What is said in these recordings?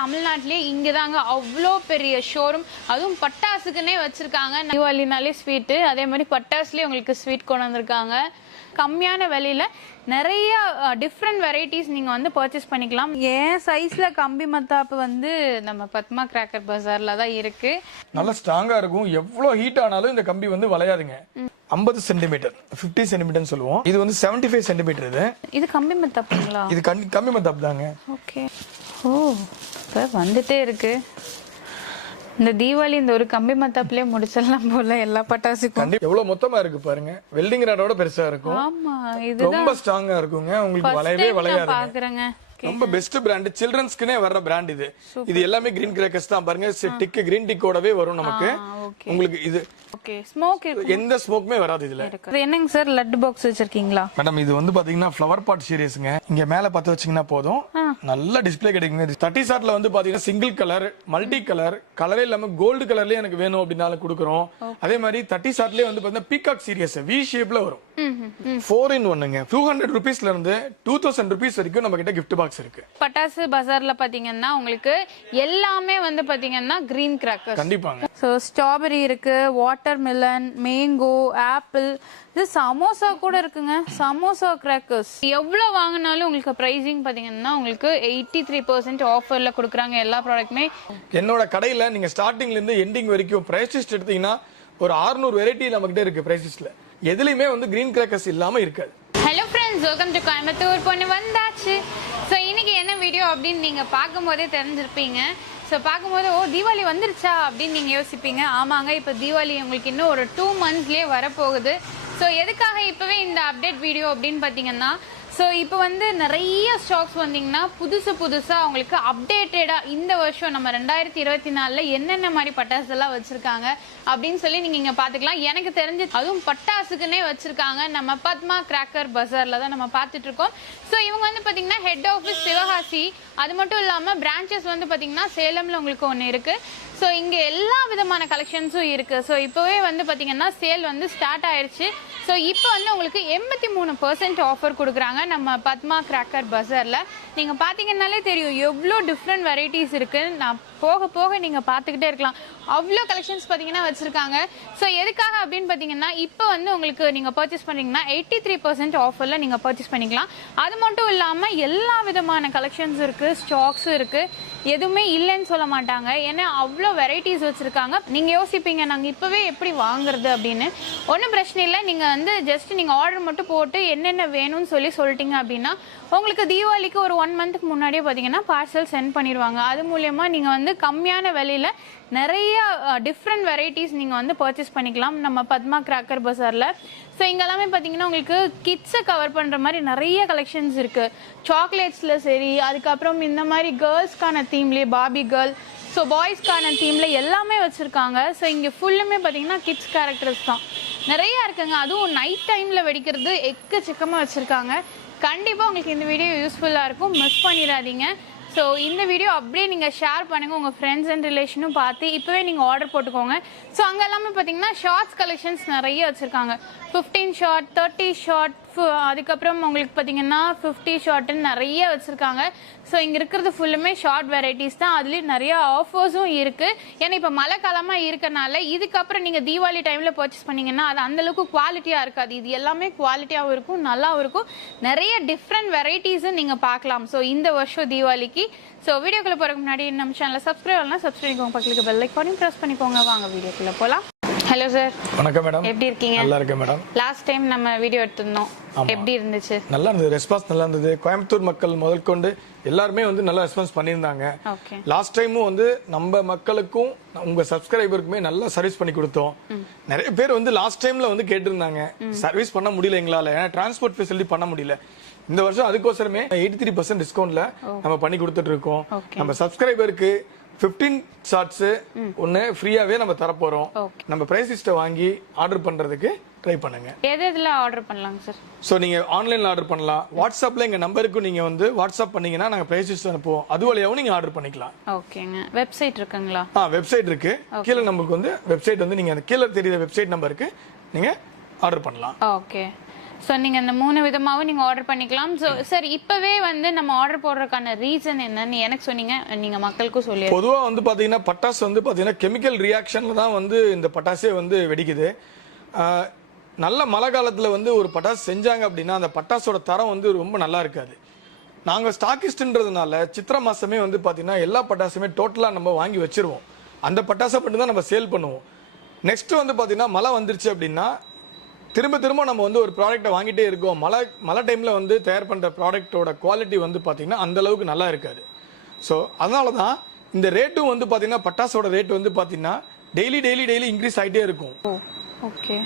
தமிழ்நாட்டிலேயே இங்கே தாங்க அவ்வளோ பெரிய ஷோரூம், அதுவும் பட்டாசுக்குன்னே வச்சுருக்காங்க. தீபாவளினாலே ஸ்வீட்டு, அதே மாதிரி பட்டாசுலேயே உங்களுக்கு ஸ்வீட் கொண்டு வந்திருக்காங்க. கம்மியான விலையில் நிறைய டிஃப்ரெண்ட் வெரைட்டிஸ் நீங்கள் வந்து பர்ச்சேஸ் பண்ணிக்கலாம். ஏன் சைஸில் கம்பி மத்தாப்பு வந்து நம்ம பத்மா கிராக்கர் பஜாரில் தான் இருக்குது. நல்லா ஸ்ட்ராங்காக இருக்கும். எவ்வளோ ஹீட் ஆனாலும் இந்த கம்பி வந்து வளையாதுங்க. 50 சென்டிமீட்டர் 50 சென்டிமீட்டர் சொல்லுவோம். இது வந்து 75 சென்டிமீட்டர். இது கம்பி மத்தாப்புங்களா? இது கம்பி மத்தாப்பு தாங்க. ஓகே. ஓ, இப்போ வந்துட்டே இருக்கு. இந்த தீபாவளி இந்த ஒரு கம்பி மத்தாப்புலயே முடிச்சிடலாம் போல எல்லா பட்டாசுக்கும். எவ்வளவு மொத்தமா இருக்கு பாருங்க. வெல்டிங் ராடோட பெருசா இருக்கும். ஆமா, இது ரொம்ப ஸ்ட்ராங்கா இருக்குங்க. உங்களுக்கு வளையவே வளையாது. பாக்குறேங்க. ரொம்ப பெஸ்ட் பிராண்ட், சில்ட்ரன்ஸ்க்குனே வர்ற பிராண்ட் இது. இது எல்லாமே கிரீன் கிராக்கர்ஸ் தான் பாருங்க. டிக் கிரீன் டிக்கோடவே வரும் நமக்கு. உங்களுக்கு இது ஓகே, ஸ்மோக் எந்த ஸ்மோக்குமே வராது இதுல. இது என்னங்க சார், லட்டு பாக்ஸ் வச்சிருக்கீங்களா? மேடம் இது வந்து பாத்தீங்கன்னா ஃப்ளவர் பாட் சீரிஸ்ங்க. இங்க மேல பத்த வச்சீங்கன்னா போதும், நல்ல டிஸ்ப்ளே கிடைக்குங்க. 30 ஷாட்ல வந்து பாத்தீங்கன்னா சிங்கிள் கலர், மல்டி கலர், கலரே இல்லாம கோல்டு கலர்லயே எனக்கு வேணும் அப்படினாலும் கொடுக்குறோம். அதே மாதிரி 30 ஷாட்லயே வந்து பாத்தீங்கன்னா பீகாக் சீரிஸ் வி ஷேப்ல வரும். 4 in 1ங்க. 200 ரூபீஸ்ல இருந்து 2000 ரூபீஸ் வரைக்கும் நம்ம கிட்ட கிஃப்ட் பாக்ஸ் இருக்கு. பட்டாசு பஜார்ல பாத்தீங்கன்னா உங்களுக்கு எல்லாமே வந்து பாத்தீங்கன்னா கிரீன் கிராக்கர்ஸ். கண்டிப்பாங்க. சோ ஸ்ட்ராபெரி இருக்கு, வாட்டர் மெலன், மேங்கோ, ஆப்பிள், இது சமோசா கூட இருக்குங்க. சமோசா கிராக்கர்ஸ் எவ்வளவு வாங்கினாலும் உங்களுக்கு பிரைசிங் பாத்தீங்கன்னா உங்களுக்கு 83% ஆஃபர்ல கொடுக்குறாங்க எல்லா ப்ராடக்ட்டுமே. என்னோட கடையில நீங்க ஸ்டார்டிங்ல இருந்து எண்டிங் வரைக்கும் பிரைஸ் லிஸ்ட் எடுத்தீங்கன்னா ஒரு 600 வெரைட்டி நம்ம கிட்ட இருக்கு. பிரைஸ் லிஸ்ட்ல எதுலயுமே வந்து கிரீன் கிராக்கர்ஸ் இல்லாம இருக்காது. Hello friends, welcome to Coimbatore பொண்ணு வந்தாச்சு. ஸோ இன்னைக்கு என்ன வீடியோ அப்படின்னு நீங்க பார்க்கும்போதே தெரிஞ்சிருப்பீங்க. ஸோ பார்க்கும்போது ஓ தீபாவளி வந்துருச்சா அப்படின்னு நீங்கள் யோசிப்பீங்க. ஆமாங்க, இப்போ தீபாவளி உங்களுக்கு இன்னும் ஒரு 2 monthsலேயே வரப்போகுது. ஸோ எதுக்காக இப்போவே இந்த அப்டேட் வீடியோ அப்படின்னு பார்த்தீங்கன்னா, ஸோ இப்போ வந்து நிறைய ஸ்டாக்ஸ் வந்தீங்கன்னா புதுசாக அவங்களுக்கு அப்டேட்டடாக இந்த வருஷம் நம்ம 2024 என்னென்ன மாதிரி பட்டாசுலாம் வச்சுருக்காங்க அப்படின்னு சொல்லி நீங்கள் இங்கே பார்த்துக்கலாம். எனக்கு தெரிஞ்சு அதுவும் பட்டாசுக்குன்னே வச்சுருக்காங்க. நம்ம பத்மா கிராக்கர் பஜாரில் தான் நம்ம பார்த்துட்ருக்கோம். ஸோ இவங்க வந்து பார்த்தீங்கன்னா ஹெட் ஆஃபீஸ் சிவகாசி, அது மட்டும் இல்லாமல் பிரான்ச்சஸ் வந்து பார்த்தீங்கன்னா சேலமில் உங்களுக்கு ஒன்று இருக்குது. ஸோ இங்கே எல்லா விதமான கலெக்ஷன்ஸும் இருக்குது. ஸோ இப்போவே வந்து பார்த்தீங்கன்னா சேல் வந்து ஸ்டார்ட் ஆயிடுச்சு. ஸோ இப்போ வந்து உங்களுக்கு 83% ஆஃபர் கொடுக்குறாங்க நம்ம பத்மா கிராக்கர் பஜாரில். நீங்கள் பார்த்தீங்கன்னாலே தெரியும் எவ்வளோ டிஃப்ரெண்ட் வெரைட்டிஸ் இருக்குது. நான் போக போக நீங்கள் பார்த்துக்கிட்டே இருக்கலாம். அவ்வளோ கலெக்ஷன்ஸ் பார்த்தீங்கன்னா வச்சுருக்காங்க. ஸோ எதுக்காக அப்படின்னு பார்த்தீங்கன்னா, இப்போ வந்து உங்களுக்கு நீங்கள் பர்ச்சேஸ் பண்ணிங்கன்னா 83% ஆஃபரில் நீங்கள் பர்ச்சேஸ் பண்ணிக்கலாம். அது மட்டும் இல்லாமல் எல்லா விதமான கலெக்ஷன்ஸ் இருக்குது, ஸ்டாக்ஸும் இருக்குது. எதுவுமே இல்லைன்னு சொல்ல மாட்டாங்க. ஏன்னா அவ்வளோ வெரைட்டிஸ் வச்சுருக்காங்க. நீங்கள் யோசிப்பீங்க நாங்கள் இப்போவே எப்படி வாங்குறது அப்படின்னு. ஒன்றும் பிரச்சனை இல்லை. நீங்கள் வந்து ஜஸ்ட் நீங்கள் ஆர்டர் மட்டும் போட்டு என்னென்ன வேணும்னு சொல்லிட்டீங்க அப்படின்னா உங்களுக்கு தீபாவளிக்கு ஒரு 1 monthக்கு முன்னாடியே பார்த்தீங்கன்னா பார்சல் சென்ட் பண்ணிடுவாங்க. அது மூலயமா நீங்கள் வந்து கம்மியான விலையில் நிறைய டிஃப்ரெண்ட் வெரைட்டிஸ் நீங்கள் வந்து பர்ச்சேஸ் பண்ணிக்கலாம் நம்ம பத்மா கிராக்கர் பஜாரில். ஸோ இங்கே எல்லாமே பார்த்தீங்கன்னா உங்களுக்கு கிட்ஸை கவர் பண்ணுற மாதிரி நிறைய கலெக்ஷன்ஸ் இருக்குது. சாக்லேட்ஸில் சரி, அதுக்கப்புறம் இந்த மாதிரி கேர்ள்ஸ்க்கான தீம்லேயே பார்பி கேர்ள், ஸோ பாய்ஸ்க்கான தீமில் எல்லாமே வச்சுருக்காங்க. ஸோ இங்கே ஃபுல்லுமே பார்த்தீங்கன்னா கிட்ஸ் கேரக்டர்ஸ் தான் நிறையா இருக்குங்க. அதுவும் நைட் டைமில் வெடிக்கிறது எக்கச்சக்கமாக வச்சுருக்காங்க. கண்டிப்பாக உங்களுக்கு இந்த வீடியோ யூஸ்ஃபுல்லாக இருக்கும், மிஸ் பண்ணிடாதீங்க. ஸோ இந்த வீடியோ அப்படியே நீங்கள் ஷேர் பண்ணுங்கள் உங்கள் ஃப்ரெண்ட்ஸ் அண்ட் ரிலேஷனும் பார்த்து இப்போவே நீங்கள் ஆர்டர் போட்டுக்கோங்க. ஸோ அங்கே எல்லாமே பார்த்தீங்கன்னா ஷார்ட்ஸ் கலெக்ஷன்ஸ் நிறைய வச்சுருக்காங்க. 15 ஷார்ட், 30 ஷார்ட், அதுக்கப்புறம் உங்களுக்கு பார்த்தீங்கன்னா 50 ஷார்ட்டுன்னு நிறைய வச்சுருக்காங்க. ஸோ இங்கே இருக்கிறது ஃபுல்லுமே ஷார்ட் வெரைட்டிஸ் தான். அதுலேயும் நிறைய ஆஃபர்ஸும் இருக்குது. ஏன்னா இப்போ மழை காலமாக இருக்கனால இதுக்கப்புறம் நீங்கள் தீபாவளி டைமில் பர்ச்சேஸ் பண்ணிங்கன்னா அது அந்தளவுக்கு குவாலிட்டியாக இருக்காது. இது எல்லாமே குவாலிட்டியாகவும் இருக்கும், நல்லாவும் இருக்கும். நிறைய டிஃப்ரெண்ட் வெரைட்டிஸும் நீங்கள் பார்க்கலாம். ஸோ இந்த வருஷம் தீபாவளிக்கு. ஸோ வீடியோக்குள்ளே போகிறதுக்கு முன்னாடி நம்ம சேனலை சப்ஸ்கிரைப் பண்ணலாம், சப்ஸ்கிரைப் பண்ணிக்கோங்க, பக்கத்துக்கு பெல் ஐக்கானையும் ப்ரெஸ் பண்ணிக்கோங்க. வாங்க வீடியோக்குள்ளே போகலாம். Hello sir. வணக்கம் மேடம். எப்படி இருக்கீங்க? நல்லா இருக்கேன் மேடம். லாஸ்ட் டைம் நம்ம வீடியோ எடுத்திருந்தோம், எப்படி இருந்துச்சு? நல்லா இருந்தது, ரெஸ்பான்ஸ் நல்லா இருந்தது. கோயம்புத்தூர் மக்கள் முதல் கொண்டு எல்லாருமே வந்து நல்லா ரெஸ்பான்ஸ் பண்ணியிருந்தாங்க. லாஸ்ட் டைமும் வந்து நம்ம மக்களுக்கும் உங்க சப்ஸ்கிரைபருக்குமே நல்லா சர்வீஸ் பண்ணி கொடுத்தோம். நிறைய பேர் வந்து லாஸ்ட் டைம்ல வந்து கேட்டிருந்தாங்க சர்வீஸ் பண்ண முடியல எங்களால, ஏன்னா டிரான்ஸ்போர்ட் ஃபெசிலிட்டி பண்ண முடியல. இந்த வருஷம் அதுக்கோசரமே 83% டிஸ்கவுண்ட்ல நம்ம பண்ணி கொடுத்துட்டு இருக்கோம். நம்ம சப்ஸ்கிரைபருக்கு 15 ஷார்ட்ஸ் ஒன்னு ஃப்ரீயாவே நம்ம தர போறோம். நம்ம பிரைஸ் லிஸ்ட் வாங்கி ஆர்டர் பண்றதுக்கு ட்ரை பண்ணுங்க. எதுல ஆர்டர் பண்ணலாம் சார்? சோ நீங்க ஆன்லைன்ல ஆர்டர் பண்ணலாம். வாட்ஸ்அப்ல எங்க நம்பருக்கு நீங்க வந்து வாட்ஸ்அப் பண்ணீங்கன்னா நாங்க பிரைஸ் லிஸ்ட் அனுப்புவோம். அது வழியாவும் நீங்க ஆர்டர் பண்ணிக்கலாம். ஓகேங்க. வெப்சைட் இருக்குங்களா? வெப்சைட் இருக்கு. கீழ நமக்கு வந்து வெப்சைட் வந்து நீங்க கீழ தெரியுற வெப்சைட் நம்பருக்கு நீங்க ஆர்டர் பண்ணலாம். ஓகே. ஸோ நீங்கள் இந்த 3 விதமாகவும் நீங்கள் ஆர்டர் பண்ணிக்கலாம். ஸோ சார் இப்போவே வந்து நம்ம ஆர்டர் போடுறதுக்கான ரீசன் என்னன்னு எனக்கு சொன்னீங்க, நீங்கள் மக்களுக்கும் சொல்லி. பொதுவாக வந்து பார்த்தீங்கன்னா பட்டாசு வந்து பார்த்தீங்கன்னா கெமிக்கல் ரியாக்ஷனில் தான் வந்து இந்த பட்டாசே வந்து வெடிக்குது. நல்ல மழை காலத்தில் வந்து ஒரு பட்டாசு செஞ்சாங்க அப்படின்னா அந்த பட்டாசோட தரம் வந்து ரொம்ப நல்லா இருக்காது. நாங்கள் ஸ்டாக்கிஸ்ட்ன்றதுனால சித்திரை மாதமே வந்து பார்த்தீங்கன்னா எல்லா பட்டாசுமே டோட்டலாக நம்ம வாங்கி வச்சிருவோம். அந்த பட்டாசை மட்டும் தான் நம்ம சேல் பண்ணுவோம். நெக்ஸ்ட் வந்து பார்த்தீங்கன்னா மழை வந்துருச்சு அப்படின்னா திரும்ப திரும்ப நம்ம வந்து ஒரு ப்ராடக்ட்டை வாங்கிட்டே இருக்கோம். மழை டைமில் வந்து தயார் பண்ணுற ப்ராடக்ட்டோட குவாலிட்டி வந்து பார்த்தீங்கன்னா அந்த அளவுக்கு நல்லா இருக்காது. ஸோ அதனால தான் இந்த ரேட்டும் வந்து பார்த்தீங்கன்னா பட்டாசோட ரேட் வந்து பார்த்தீங்கன்னா டெய்லி இன்க்ரீஸ் ஆகிட்டே இருக்கும். ஓகே.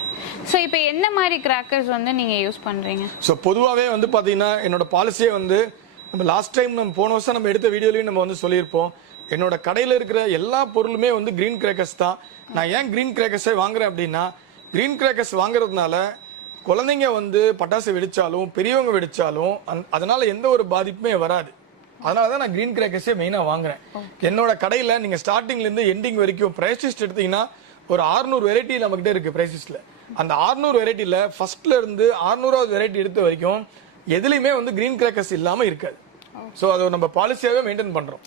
ஸோ இப்போ என்ன மாதிரி கிராக்கர்ஸ் வந்து நீங்கள் யூஸ் பண்ணுறீங்க? ஸோ பொதுவாகவே வந்து பார்த்தீங்கன்னா என்னோட பாலிசியே வந்து நம்ம லாஸ்ட் டைம் நம்ம போன வருஷம் நம்ம எடுத்த வீடியோலையும் நம்ம வந்து சொல்லியிருப்போம். என்னோட கடையில் இருக்கிற எல்லா பொருளுமே வந்து கிரீன் கிராக்கர்ஸ் தான். நான் ஏன் கிரீன் கிராக்கர்ஸை வாங்குறேன் அப்படின்னா கிரீன் கிராக்கர்ஸ் வாங்குறதுனால குழந்தைங்க வந்து பட்டாசு வெடிச்சாலும் பெரியவங்க வெடிச்சாலும் அதனால எந்த ஒரு பாதிப்புமே வராது. அதனால தான் நான் கிரீன் கிராக்கர்ஸே மெயினாக வாங்குறேன். என்னோட கடையில் நீங்கள் ஸ்டார்டிங்லேருந்து எண்டிங் வரைக்கும் ப்ரைஸ் லிஸ்ட் எடுத்தீங்கன்னா ஒரு 600 வெரைட்டி நம்மகிட்ட இருக்கு ப்ரைஸ் லிஸ்ட்ல. அந்த 600 வெரைட்டியில் ஃபர்ஸ்ட்ல இருந்து 600வது வெரைட்டி எடுத்த வரைக்கும் எதுலையுமே வந்து கிரீன் கிராக்கர்ஸ் இல்லாமல் இருக்காது. ஸோ அதை நம்ம பாலிசியாவே மெயின்டைன் பண்றோம்.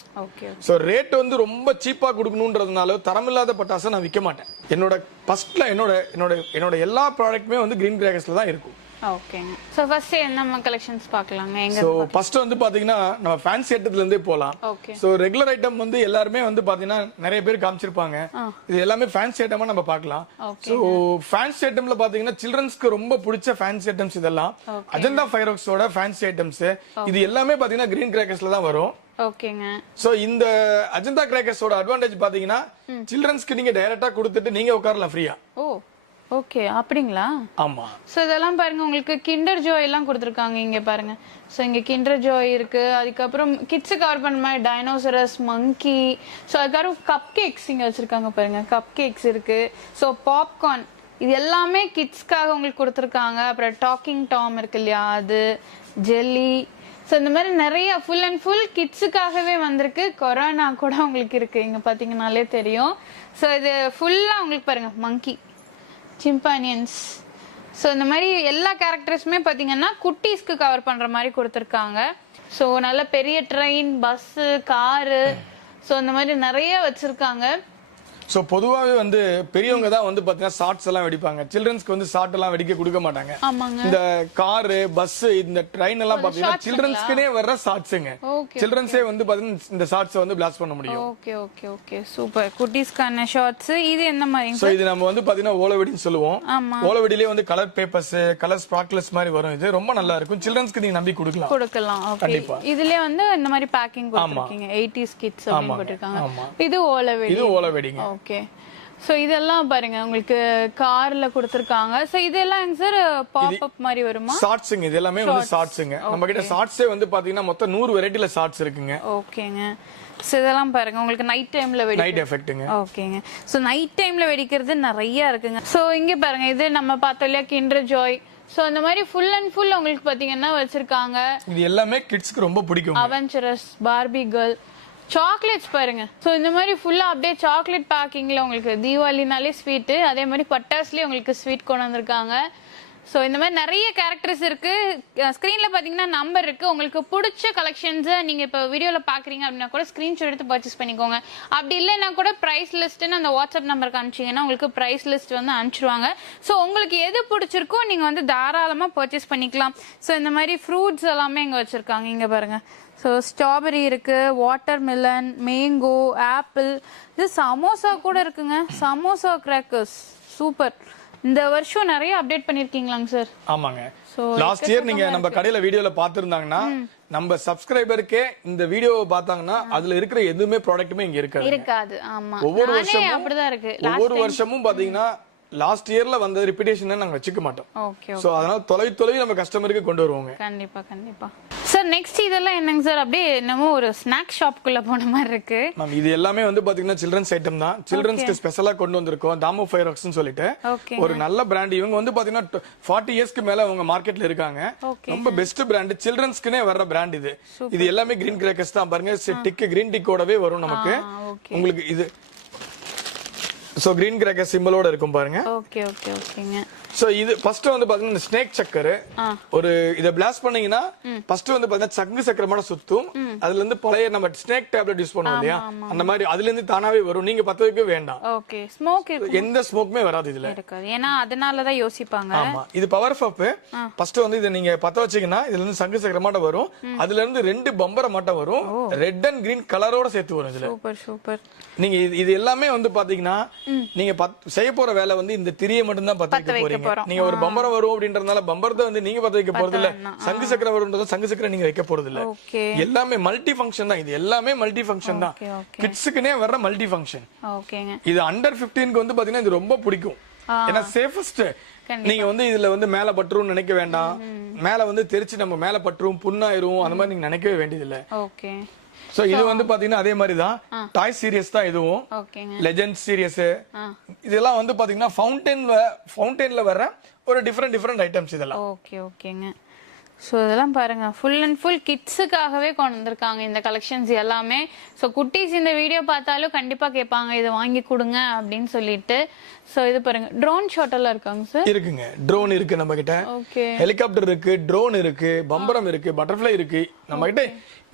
ஸோ ரேட் வந்து ரொம்ப சீப்பா கொடுக்கணுன்றதுனால தரமில்லாத பட்டாசை நான் விற்க மாட்டேன். என்னோட ஃபர்ஸ்ட்ல என்னோட எல்லா ப்ராடக்ட்டுமே வந்து கிரீன் கிராக்கர்ஸ்ல தான் இருக்கும். ஓகேங்க. சோ ஃபர்ஸ்ட் என்ன கலெக்ஷன்ஸ் பார்க்கலாங்க? எங்க சோ ஃபர்ஸ்ட் வந்து பாத்தீங்கன்னா நம்ம ஃபேன்சி ஐட்டத்துல இருந்தே போலாம். சோ ரெகுலர் ஐட்டம் வந்து எல்லாரும் வந்து பாத்தீங்கன்னா நிறைய பேர் காமிச்சிருப்பாங்க. இது எல்லாமே ஃபேன்சி ஐட்டமா நம்ம பார்க்கலாம். சோ ஃபேன்சி ஐட்டம்ல பாத்தீங்கன்னா சில்ட்ரன்ஸ்க்கு ரொம்ப பிடிச்ச ஃபேன்சி ஐட்டம்ஸ் இதெல்லாம் அஜந்தா ஃபயர்வொர்க்ஸோட ஃபேன்சி ஐட்டம்ஸ். இது எல்லாமே பாத்தீங்கன்னா கிரீன் கிராக்கர்ஸ்ல தான் வரும். ஓகேங்க. சோ இந்த அஜந்தா கிராக்கர்ஸோட அட்வான்டேஜ் பாத்தீங்கன்னா சில்ட்ரன்ஸ்க்கு நீங்க டைரக்டா கொடுத்துட்டு நீங்க உட்காரலாம் ஃப்ரீயா. ஓகே, அப்படிங்களா? ஆமா. சோ இதெல்லாம் பாருங்க, உங்களுக்கு கிண்டர் ஜாய் எல்லாம் கொடுத்துருக்காங்க இங்க பாருங்க. சோ இங்க கிண்டர் ஜாய் இருக்கு, அதுக்கப்புறம் கிட்ஸ் கவர் பண்ண மாதிரி டைனோசரஸ், மங்கி, சோ அதுக்கப்புறம் கப் கேக்ஸ் இங்க வச்சிருக்காங்க பாருங்க. கப் கேக்ஸ் இருக்கு. சோ பாப்கார்ன், இது எல்லாமே கிட்ஸ்க்காக உங்களுக்கு கொடுத்துருக்காங்க. அப்புறம் டாக்கிங் டாம் இருக்கு இல்லையா, அது ஜெல்லி. ஸோ இந்த மாதிரி நிறைய ஃபுல் அண்ட் ஃபுல் கிட்ஸுக்காகவே வந்திருக்கு. கொரோனா கூட உங்களுக்கு இருக்கு இங்க பாத்தீங்கன்னாலே தெரியும். ஸோ இது ஃபுல்லா உங்களுக்கு பாருங்க, மங்கி, சிம்பானியன்ஸ். ஸோ இந்த மாதிரி எல்லா கேரக்டர்ஸுமே பார்த்தீங்கன்னா குட்டீஸ்க்கு கவர் பண்ணுற மாதிரி கொடுத்துருக்காங்க. ஸோ நல்ல பெரிய ட்ரெயின், பஸ்ஸு, காரு, ஸோ இந்த மாதிரி நிறைய வச்சுருக்காங்க. ஸோ பொதுவாகவே வந்து பெரியவங்க தான் வந்து பார்த்தீங்கன்னா ஷார்ட்ஸ் எல்லாம் வெடிப்பாங்க. சில்ட்ரன்ஸ்க்கு வந்து ஷார்ட் எல்லாம் வெடிக்க கொடுக்க மாட்டாங்க. இந்த காரு, பஸ், இந்த ட்ரெயின் எல்லாம் பார்த்தீங்கன்னா சில்ட்ரன்ஸ்க்குனே வர்ற ஷார்ட்ஸுங்க. சில்ட்ரன்ஸே வந்து பார்த்தீங்கன்னா இந்த ஷார்ட்ஸை வந்து பிளாஸ்ட் பண்ண முடியும். Okay okay okay, super. குட்டீஸ்க்கான ஷார்ட்ஸ். இது என்ன மாதிரி? ஸோ இது நம்ம வந்து பார்த்தீங்கன்னா ஓலவெடின்னு சொல்லுவோம். ஓலவெடியிலே வந்து கலர் பேப்பர்ஸ், கலர் ஸ்பார்க்லர்ஸ் மாதிரி வரும். இது ரொம்ப நல்லா இருக்கும். சில்ட்ரன்ஸ்க்கு நீங்க நம்பி கொடுக்கலாம். கண்டிப்பா. இதுல வந்து இந்த மாதிரி பேக்கிங் கொடுத்திருக்கீங்க. 80s கிட்ஸ் அப்படின்னு போட்டுருக்காங்க. இது ஓலவெடி. இது ஓலவெடிங்க. ஓகே. சோ இதெல்லாம் பாருங்க உங்களுக்கு கார்ல கொடுத்திருக்காங்க. சோ இதெல்லாம் சார் பாப் அப் மாதிரி வருமா? ஷார்ட்ஸ்ங்க. இது எல்லாமே வந்து ஷார்ட்ஸ்ங்க. நம்ம கிட்ட ஷார்ட்ஸே வந்து பாத்தீங்கன்னா மொத்தம் 100 வெரைட்டில ஷார்ட்ஸ் இருக்குங்க. ஓகேங்க. சோ இதெல்லாம் பாருங்க உங்களுக்கு நைட் டைம்ல வெடி, நைட் எஃபெக்ட்ங்க. ஓகேங்க. சோ நைட் டைம்ல வெடிக்கிறது நிறைய இருக்குங்க. சோ இங்க பாருங்க, இது நம்ம பார்த்தோம் இல்லையா, கிண்டர் ஜாய். சோ அந்த மாதிரி ஃபுல் அண்ட் ஃபுல் உங்களுக்கு பாத்தீங்கன்னா வச்சிருக்காங்க. இது எல்லாமே கிட்ஸ்க்கு ரொம்ப பிடிக்கும். அவெஞ்சரஸ், பார்பி கேர்ள், சாக்லேட்ஸ் பாருங்க. ஸோ இந்த மாதிரி ஃபுல்லா அப்படியே சாக்லேட் பேக்கிங்ல உங்களுக்கு தீபாவளினாலே ஸ்வீட்டு, அதே மாதிரி பட்டாசுலேயே உங்களுக்கு ஸ்வீட் கொண்டு வந்திருக்காங்க. ஸோ இந்த மாதிரி நிறைய கேரக்டர்ஸ் இருக்கு. ஸ்க்ரீன்ல பார்த்தீங்கன்னா நம்பர் இருக்கு. உங்களுக்கு பிடிச்ச கலெக்ஷன்ஸை நீங்க இப்போ வீடியோவில் பார்க்குறீங்க அப்படின்னா கூட ஸ்க்ரீன்ஷாட் எடுத்து பர்ச்சேஸ் பண்ணிக்கோங்க. அப்படி இல்லைன்னா கூட ப்ரைஸ் லிஸ்ட்டுன்னு அந்த வாட்ஸ்அப் நம்பருக்கு அனுப்பிச்சிங்கன்னா உங்களுக்கு ப்ரைஸ் லிஸ்ட் வந்து அனுப்பிச்சிருவாங்க. ஸோ உங்களுக்கு எது பிடிச்சிருக்கோ நீங்க வந்து தாராளமாக பர்ச்சேஸ் பண்ணிக்கலாம். ஸோ இந்த மாதிரி ஃப்ரூட்ஸ் எல்லாமே இங்கே வச்சிருக்காங்க. இங்கே பாருங்க. ஸோ ஸ்ட்ராபெரி இருக்கு, வாட்டர் மெலன், மேங்கோ, ஆப்பிள். இது சமோசா கூட இருக்குங்க. Samosa crackers super. இந்த வருஷம் நிறைய அப்டேட் பண்ணிருக்கீங்களாங்க சார்? ஆமாங்க. லாஸ்ட் இயர் நீங்க நம்ம கடையில வீடியோல பாத்துருந்தாங்கன்னா நம்ம சப்ஸ்கிரைபருக்கே இந்த வீடியோவை பார்த்தாங்கன்னா அதுல இருக்கிற எதுவுமே ப்ராடக்ட்டுமே இங்க இருக்காது. ஆமா, ஒவ்வொரு வருஷமும் அப்படிதான் இருக்கு. ஒவ்வொரு வருஷமும் பாத்தீங்கன்னா லாஸ்ட் இயர்ல வந்த ரிப்பீட்டேஷன் நாங்க வச்சுக்க மாட்டோம். சோ அதனால தொலைவி நம்ம கஸ்டமருக்கு கொண்டு வருவோங்க. கண்டிப்பா கண்டிப்பா சார். நெக்ஸ்ட் இதெல்லாம் என்னங்க சார்? அப்படியே என்னமோ ஒரு ஸ்நாக் ஷாப்க்குள்ள போன மாதிரி இருக்கு. மேம் இது எல்லாமே வந்து பாத்தீங்கன்னா சில்ட்ரன்ஸ் ஐட்டம் தான். சில்ட்ரன்ஸ்க்கு ஸ்பெஷலா கொண்டு வந்திருக்கோம். தாமோ ஃபயர்வொர்க்ஸ்னு சொல்லிட்டு ஒரு நல்ல பிராண்ட். இவங்க வந்து பாத்தீங்கன்னா 40 இயர்ஸ்க்கு மேல அவங்க மார்க்கெட்ல இருக்காங்க. ரொம்ப பெஸ்ட் பிராண்ட். சில்ட்ரன்ஸ்க்குனே வர்ற பிராண்ட் இது. இது எல்லாமே கிரீன் கிராக்கர்ஸ் தான். பாருங்க, டிக் கிரீன் டிக்கோடவே வரும் நமக்கு. உங்களுக்கு இது சோ கிரீன் கிராக்கர் சிம்பலோட இருக்கும் பாருங்க. ஓகே ஓகே ஓகேங்க. சோ இது ஃபர்ஸ்ட் வந்து பாத்தீங்கன்னா ஸ்னேக் சக்கர் ஒரு இத பிளாஸ்ட் பண்ணீங்கன்னா ஃபர்ஸ்ட் வந்து பாத்தீங்கன்னா சங்கு சக்கரமான சுத்தும். அதுல இருந்து பழைய நம்ம ஸ்னேக் டேப்லெட் யூஸ் பண்ணுவோம் இல்லையா, அந்த மாதிரி அதுல இருந்து தானாவே வரும். நீங்க பத்த வைக்க வேண்டாம். ஓகே. ஸ்மோக் எந்த ஸ்மோக்குமே வராது இதுல. ஏன்னா அதனால தான் யோசிப்பாங்க. ஆமா, இது பவர் பஃப். ஃபர்ஸ்ட் வந்து இத நீங்க பத்த வச்சீங்கன்னா இதுல இருந்து சங்கு சக்கர மாட்ட வரும். அதுல இருந்து 2 பம்பர மாட்ட வரும். ரெட் அண்ட் கிரீன் கலரோட சேர்த்து வரும் இதுல. Super super. நீங்க இது எல்லாமே வந்து பாத்தீங்கன்னா நீங்க செய்ய போற வேலை வந்து இந்த திரியை மட்டும் தான் பத்த வைக்க போறீங்க. நீங்க ஒரு பம்பரம் வரும் அப்படின்றதுனால பம்பரத்தை வந்து நீங்க பத்த வைக்க போறது இல்ல. சங்கு சக்கர வரும்ன்றது சங்கு சக்கர நீங்க வைக்க போறது இல்ல. எல்லாமே மல்டி ஃபங்க்ஷன் தான். இது எல்லாமே மல்டி ஃபங்க்ஷன் தான். கிட்ஸுக்குனே வர்ற மல்டி ஃபங்க்ஷன். ஓகேங்க. இது அண்டர் 15க்கு வந்து பாத்தீங்கன்னா இது ரொம்ப பிடிக்கும். ஏன்னா சேஃபஸ்ட். நீங்க வந்து இதுல வந்து மேல பட்டுரும் நினைக்க வேண்டாம். மேல வந்து தெரிச்சு நம்ம மேல பட்டுரும் புண்ணாயிரும் அந்த மாதிரி நீங்க நினைக்கவே வேண்டியது இல்ல. ஓகே. சோ இது வந்து பாத்தீங்கன்னா அதே மாதிரி தான் டாய் சீரியஸ் தான் இதுவும். லெஜெண்ட் சீரியஸ் இதெல்லாம் வந்து பாத்தீங்கன்னா ஃபவுண்டன்ல வர்ற ஒரு டிஃபரெண்ட் ஐட்டம்ஸ் இதெல்லாம். ஓகே ஓகேங்க. ஸோ இதெல்லாம் பாருங்க, ஃபுல் அண்ட் ஃபுல் கிட்ஸுக்காகவே கொண்டு வந்திருக்காங்க இந்த கலெக்ஷன்ஸ் எல்லாமே. ஸோ குட்டீஸ் இந்த வீடியோ பார்த்தாலும் கண்டிப்பா கேட்பாங்க இதை வாங்கி கொடுங்க அப்படின்னு சொல்லிட்டு. ஸோ இது பாருங்க, ட்ரோன் ஷாட் எல்லாம் இருக்காங்க சார். இருக்குங்க, ட்ரோன் இருக்கு நம்ம கிட்ட. ஓகே. ஹெலிகாப்டர் இருக்கு, ட்ரோன் இருக்கு, பம்பரம் இருக்கு, பட்டர்ஃப்ளை இருக்கு. நம்ம கிட்ட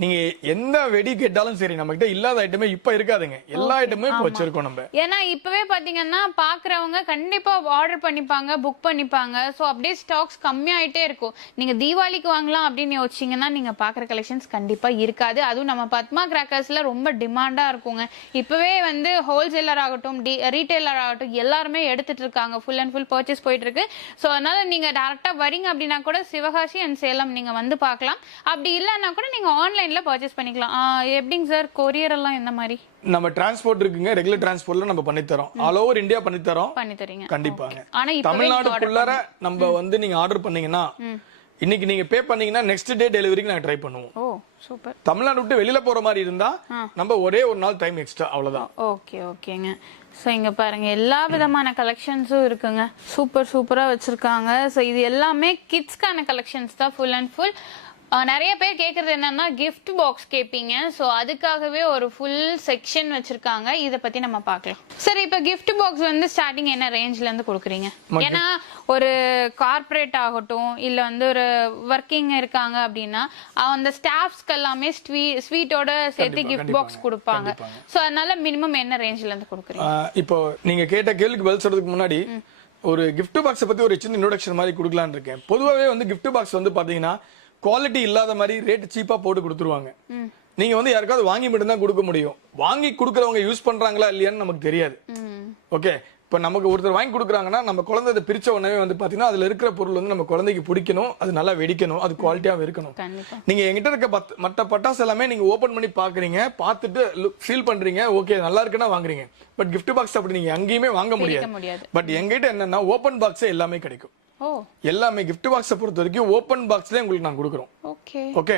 நீங்க எந்த வெடி கேட்டாலும் சரி நம்ம கிட்ட இல்லாத ஐட்டமே இப்ப இருக்காதுங்க. எல்லா ஐட்டமும் இப்ப வச்சிருக்கோம் நம்ம. ஏன்னா இப்பவே பாத்தீங்கன்னா பாக்குறவங்க கண்டிப்பா ஆர்டர் பண்ணிப்பாங்க, புக் பண்ணிப்பாங்க. சோ அப்படியே ஸ்டாக்ஸ் கம்மியாயிட்டே இருக்கும். நீங்க தீபாவளிக்கு வாங்கலாம் அப்படின்னு யோசிச்சீங்கன்னா நீங்க பாக்குற கலெக்ஷன்ஸ் கண்டிப்பா இருக்காது. அதுவும் நம்ம பத்மா கிராக்கர்ஸ்ல ரொம்ப டிமாண்டா இருக்குங்க. இப்பவே வந்து ஹோல்சேலர் ஆகட்டும் ரீட்டைலர் ஆகட்டும் எல்லாருமே எடுத்துட்டு இருக்காங்க. ஃபுல் அண்ட் ஃபுல் பர்ச்சேஸ் போயிட்டு இருக்கு. சோ அதனால நீங்க டைரக்டா வரீங்க அப்படின்னா கூட சிவகாசி அண்ட் சேலம் நீங்க வந்து பார்க்கலாம். அப்படி இல்லைன்னா கூட நீங்க ஆன்லைன்ல பர்ச்சேஸ் பண்ணிக்கலாம். எப்படிங்க சார், கொரியர் எல்லாம் என்ன மாதிரி? நம்ம டிரான்ஸ்போர்ட் இருக்குங்க, ரெகுலர் டிரான்ஸ்போர்ட்ல நம்ம பண்ணி தரோம். ஆல் ஓவர் இந்தியா பண்ணி தரீங்க கண்டிப்பாங்க. ஆனா தமிழ்நாடுக்குள்ளார நம்ம வந்து நீங்க ஆர்டர் பண்ணீங்கன்னா இன்னைக்கு நீங்க பே பண்ணீங்கன்னா நெக்ஸ்ட் டே டெலிவரிக்கு நாங்க ட்ரை பண்ணுவோம். ஓ சூப்பர். தமிழ்நாடு விட்டு வெளியில போற மாதிரி இருந்தா நம்ம ஒரே ஒரு நாள் டைம் எக்ஸ்ட்ரா, அவ்வளவுதான். ஓகே ஓகேங்க. ஸோ இங்க பாருங்க எல்லா விதமான கலெக்ஷன்ஸும் இருக்குங்க. சூப்பரா வச்சிருக்காங்க. ஸோ இது எல்லாமே கிட்ஸ்க்கான கலெக்ஷன்ஸ் தான் ஃபுல் அண்ட் ஃபுல். நிறைய பேர் கேட்கறது என்னன்னா கிஃப்ட் பாக்ஸ் கேட்பீங்க. ஸோ அதுக்காகவே ஒரு ஃபுல் செக்ஷன் வச்சிருக்காங்க. இதை பத்தி நம்ம பார்க்கலாம். சரி, இப்போ கிஃப்ட் பாக்ஸ் வந்து ஸ்டார்டிங் என்ன ரேஞ்ச்ல இருந்து கொடுக்குறீங்க? ஏன்னா ஒரு கார்பரேட் ஆகட்டும் இல்ல வந்து ஒரு ஒர்க்கிங் இருக்காங்க அப்படின்னா அந்த ஸ்டாஃப்ஸ்க்கு எல்லாமே ஸ்வீட்டோட சேர்த்து கிஃப்ட் பாக்ஸ் கொடுப்பாங்க. ஸோ அதனால மினிமம் என்ன ரேஞ்ச்ல இருந்து கொடுக்குறீங்க? இப்போ நீங்க கேட்ட கேள்விக்கு பதில் சொல்றதுக்கு முன்னாடி ஒரு கிஃப்ட் பாக்ஸை பத்தி ஒரு சின்ன இன்ட்ரோடக்ஷன் மாதிரி கொடுக்கலான்னு இருக்கேன். பொதுவாகவே வந்து கிஃப்ட் பாக்ஸ் வந்து பாத்தீங்கன்னா குவாலிட்டி இல்லாத மாதிரி ரேட் சீப்பா போட்டு கொடுத்துருவாங்க. நீங்க வந்து யாருக்காவது வாங்கி மட்டும் தான் கொடுக்க முடியும். வாங்கி கொடுக்கறவங்க யூஸ் பண்றாங்களா இல்லையான்னு நமக்கு தெரியாது. ஓகே, இப்ப நமக்கு ஒருத்தர் வாங்கி கொடுக்குறாங்கன்னா நம்ம குழந்தை பிரிச்ச உடனே வந்து பாத்தீங்கன்னா அதுல இருக்கிற பொருள் வந்து நம்ம குழந்தைக்கு பிடிக்கணும், அது நல்லா வெடிக்கணும், அது குவாலிட்டியாவும் இருக்கணும். நீங்க எங்கிட்ட இருக்க மற்ற பட்டாசு எல்லாமே நீங்க ஓபன் பண்ணி பாக்குறீங்க, பார்த்துட்டு ஃபீல் பண்றீங்க, ஓகே நல்லா இருக்குன்னா வாங்குறீங்க. பட் கிஃப்ட் பாக்ஸ் அப்படி நீங்க அங்கேயுமே வாங்க முடியாது. பட் எங்கிட்ட என்னன்னா ஓபன் பாக்ஸே எல்லாமே கிடைக்கும். எல்லாமே கிஃப்ட் பாக்ஸை பொறுத்த வரைக்கும் ஓபன் பாக்ஸ்ல உங்களுக்கு நான் கொடுக்குறோம். ஓகே,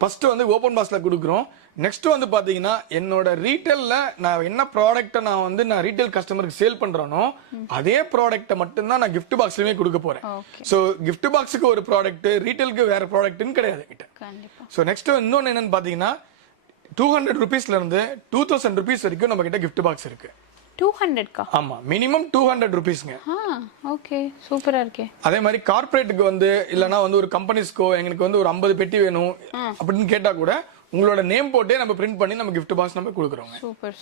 ஃபர்ஸ்ட் வந்து ஓபன் பாக்ஸ்ல கொடுக்குறோம். நெக்ஸ்ட் வந்து பாத்தீங்கன்னா என்னோட ரீட்டைல்ல நான் என்ன ப்ராடக்ட்டை நான் ரீட்டைல் கஸ்டமருக்கு சேல் பண்றேனோ அதே ப்ராடக்ட்டை மட்டும் தான் நான் கிஃப்ட் பாக்ஸ்லயே கொடுக்க போறேன். சோ கிஃப்ட் பாக்ஸுக்கு ஒரு ப்ராடக்ட், ரீட்டைலுக்கு வேற ப்ராடக்ட்னு கிடையாது கிட்ட. சோ நெக்ஸ்ட் இன்னொன்னு என்னன்னு பாத்தீங்கன்னா 200 ரூபீஸ்ல இருந்து 2000 ரூபீஸ் வரைக்கும் நம்ம கிட்ட கிஃப்ட் பாக்ஸ் இருக்கு. 200 ஆமா, மினிமம் 200 ரூபீஸ்ங்க. ஓகே, சூப்பரா இருக்கே. அதே மாதிரி கார்ப்பரேட்டுக்கு வந்து இல்லனா வந்து ஒரு கம்பெனிஸ்க்கோ எங்களுக்கு வந்து ஒரு 50 பெட்டி வேணும் அப்படின்னு கேட்டா கூட உங்களோட நேம் போட்டே நம்ம பிரிண்ட் பண்ணி நம்ம gift box நம்ம கொடுக்குறோம். சூப்பர்.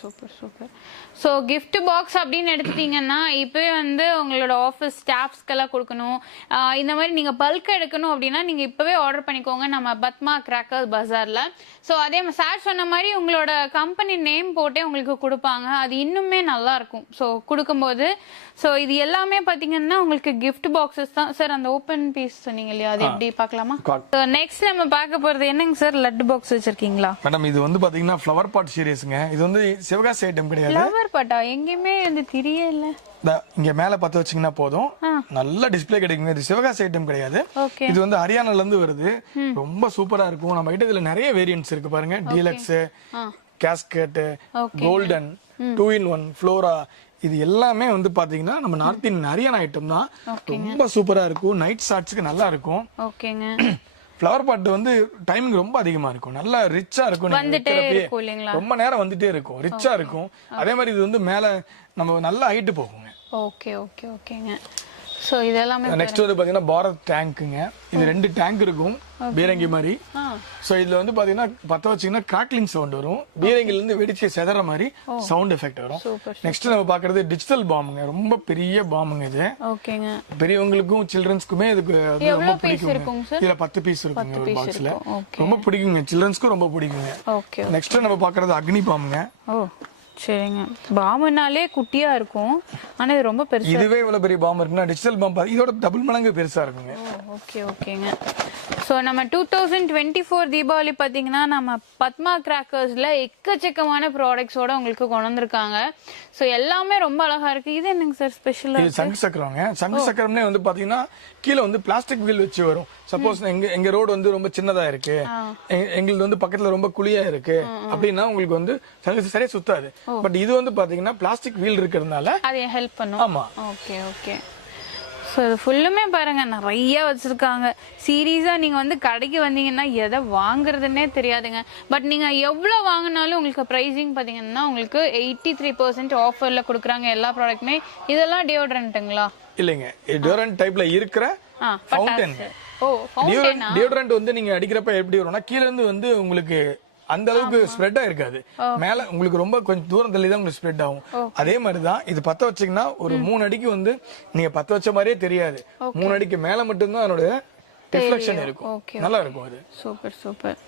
சோ gift box அப்படின்னு எடுத்துட்டீங்கன்னா இப்பவே வந்து உங்களோட ஆபீஸ் ஸ்டாஃப்ஸ்க்கெல்லாம் கொடுக்கணும், இந்த மாதிரி நீங்க பல்க் எடுக்கணும் அப்படின்னா நீங்க இப்பவே ஆர்டர் பண்ணிக்கோங்க நம்ம பத்மா கிராக்கர்ஸ் பஜார்ல. சோ அதே சார் சொன்ன மாதிரி உங்களோட கம்பெனி நேம் போட்டே உங்களுக்கு கொடுப்பாங்க, அது இன்னுமே நல்லா இருக்கும். சோ கொடுக்கும்போது சோ இது எல்லாமே பாத்தீங்கன்னா உங்களுக்கு gift boxes தான் சார். அந்த ஓபன் பீஸ் சொன்னீங்க இல்லையா, அது எப்படி பார்க்கலாமா? நெக்ஸ்ட் நம்ம பார்க்க போறது என்னங்க சார், லட்டு பாக்ஸ் வச்சிருக்கீங்களா? மேடம் இது வந்து பாத்தீங்கன்னா ஃப்ளவர் பாட் சீரிஸ்ங்க. இது வந்து சிவகாசி ஐட்டம் கிடையாது. ஃப்ளவர் பாட்டா? எங்கேயுமே வந்து தெரியவே இல்ல. இங்க மேல பத்த வச்சீங்கன்னா போதும், நல்ல டிஸ்ப்ளே கிடைக்குங்க. இது சிவகாசி ஐட்டம் கிடையாது, இது வந்து ஹரியானால இருந்து வருது. ரொம்ப சூப்பரா இருக்கும். நம்ம கிட்ட இதுல நிறைய வேரியன்ட்ஸ் இருக்கு பாருங்க. Deluxe, gasket, golden, 2-in-1, Flora, இது எல்லாமே வந்து பாத்தீங்கன்னா நம்ம நார்த் இந்தியன் ஹரியானா ஐட்டம் தான். ரொம்ப சூப்பரா இருக்கும். நைட் ஷாட்ஸ்க்கு நல்லா இருக்கும். ஓகேங்க. ஃப்ளவர் பாட் வந்து டைமிங் ரொம்ப அதிகமா இருக்கும், நல்லா ரிச்சா இருக்கும். ரொம்ப நேரம் வந்துட்டே இருக்கும், ரிச்சா இருக்கும். அதே மாதிரி இது வந்து மேல நம்ம நல்ல ஹைட் போகுங்க. ஓகேங்க. சோ இதெல்லாம் நெக்ஸ்ட் வந்து பாத்தீங்கன்னா பாரத் டேங்க்குங்க. இது 2 டேங்க் இருக்கும் பீரங்கி மாதிரி. சோ இதுல வந்து பாத்தீங்கன்னா பத்த வச்சீங்கன்னா கிராக்லிங் சவுண்ட் வரும். பீரங்கில இருந்து வெடிச்சு செதற மாதிரி சவுண்ட் எஃபெக்ட் வரும். நெக்ஸ்ட் நம்ம பாக்குறது டிஜிட்டல் பாம்புங்க. ரொம்ப பெரிய பாம்புங்க இது. ஓகேங்க. பெரியவங்களுக்கும் சில்ட்ரன்ஸ்க்குமே இதுக்கு ரொம்ப பிடிக்கும். இதுல 10 பீஸ் இருக்குங்க ஒரு பாக்ஸ்ல. ரொம்ப பிடிக்குங்க, சில்ட்ரன்ஸ்க்கும் ரொம்ப பிடிக்குங்க. ஓகே. நெக்ஸ்ட் நம்ம பாக்குறது அக்னி பாம்புங்க. ஓ சரிங்க. பாம்புனாலே குட்டியா இருக்கும், ஆனா இது ரொம்ப பெருசா. இதுவே இவ்வளவு பெரிய பாம்பு இருக்குன்னா டிஜிட்டல் பாம்பு இதோட டபுள் மடங்கு பெருசா இருக்குங்க. ஓகே ஓகேங்க. ஸோ நம்ம 2024 தீபாவளி பார்த்தீங்கன்னா நம்ம பத்மா கிராக்கர்ஸ்ல எக்கச்சக்கமான ப்ராடக்ட்ஸோட உங்களுக்கு கொண்டு வந்திருக்காங்க. ஸோ எல்லாமே ரொம்ப அழகா இருக்கு. இது என்னங்க சார் ஸ்பெஷலா? இது சங்கு சக்கரங்க. சங்கு சக்கரம்னே வந்து பாத்தீங்கன்னா கீழே வந்து பிளாஸ்டிக் வீல் வச்சு வரும். சப்போஸ் எங்க ரோடு வந்து ரொம்ப சின்னதா இருக்கு, எங்களுக்கு வந்து பக்கத்துல ரொம்ப குழியா இருக்கு அப்படின்னா உங்களுக்கு வந்து சரியா சுத்தாது. பட் இது வந்து பாத்தீங்கன்னா பிளாஸ்டிக் வீல் இருக்கிறதுனால அது ஹெல்ப் பண்ணும். ஆமா. Okay okay. ஸோ இது ஃபுல்லுமே பாருங்க நிறைய வச்சிருக்காங்க. சீரியஸா நீங்க வந்து கடைக்கு வந்தீங்கன்னா எதை வாங்குறதுன்னே தெரியாதுங்க. பட் நீங்க எவ்வளோ வாங்கினாலும் உங்களுக்கு ப்ரைஸிங் பார்த்தீங்கன்னா உங்களுக்கு 83% ஆஃபர்ல கொடுக்குறாங்க எல்லா ப்ராடக்ட்டுமே. இதெல்லாம் டியோட்ரண்ட்டுங்களா? இல்லைங்க, டியோட்ரண்ட் டைப்ல இருக்கிற ஃபவுண்டன். ஓ ஃபவுண்டனா? டியோட்ரண்ட் வந்து நீங்க அடிக்கிறப்ப எப்படி வரும்னா கீழ இருந்து வந்து உங்களுக்கு அந்த அளவுக்கு ஸ்ப்ரெட் ஆயிருக்காது, மேல உங்களுக்கு ரொம்ப கொஞ்சம் தூரம் தள்ளி தான் உங்களுக்கு ஸ்ப்ரெட் ஆகும். அதே மாதிரிதான் இது பத்த வச்சீங்கன்னா ஒரு 3 அடிக்கு வந்து நீங்க பத்த வச்ச மாதிரியே தெரியாது. 3 அடிக்கு மேல மட்டும்தான் அதோட ரிஃப்ளெக்ஷன் இருக்கும். நல்லா இருக்கும் அது. Super super.